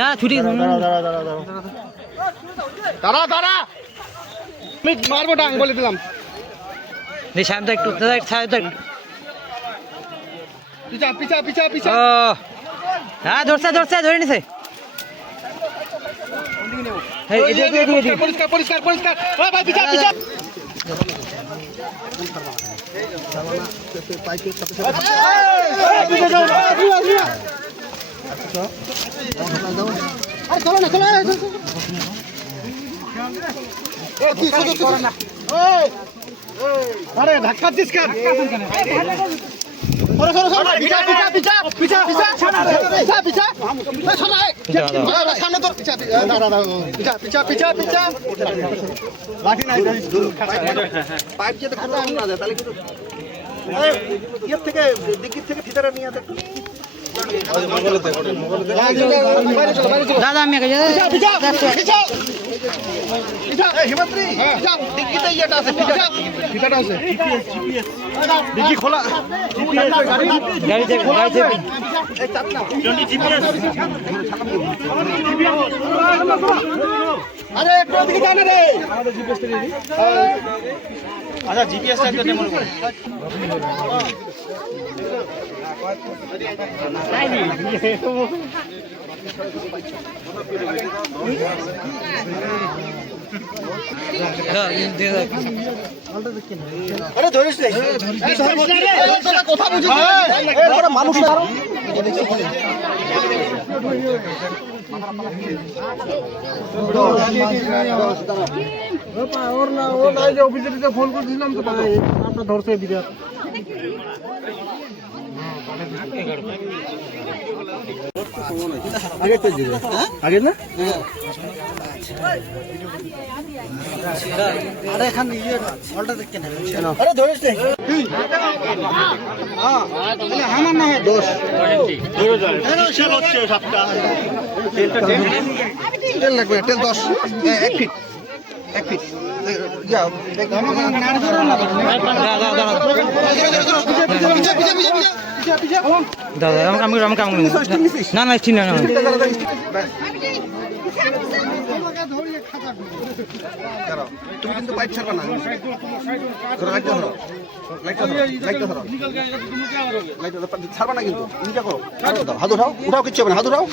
না ছুটি দাঁড়া দাঁড়া আমি মারবো ডাং বলে দিলাম। সামনে একটু একটু পিছা পিছা পিছা পিছা। ও হ্যাঁ ধরছে ধরছে ধরে নিছে। পরিষ্কার পরিষ্কার পরিষ্কার। ভাই পিছা পিছা। আরে ধাক্কা দিস কেন? পাইপ যেতে খাতা না যায় তাহলে কিন্তু ইয়ের থেকে দিকির থেকে ভিতরে নিয়ে আসে। দাদা আমি খোলা আরে একটু দিকে জানে রে। আচ্ছা জিপিএসটা একটু মনে করুন। আরে ধরিস রে কথা বুঝিস মানুষ অফিসে ফোন করছিলাম তো আপনার ধরছে বিরাট আগে না আরে এখানে ফলটা দেখতে না আরে ধরিস রে আমার না দোষ তেল লাগবে তেল 10 1 ফিট 1 ফিট দাদা আমি না না চিনি না তুমি কিন্তু পাইপ ছাড়বা না ছাড়বা না কিন্তু নিজে করো হাত উঠাও উঠাও কিচ্ছু হবে না হাত উঠাও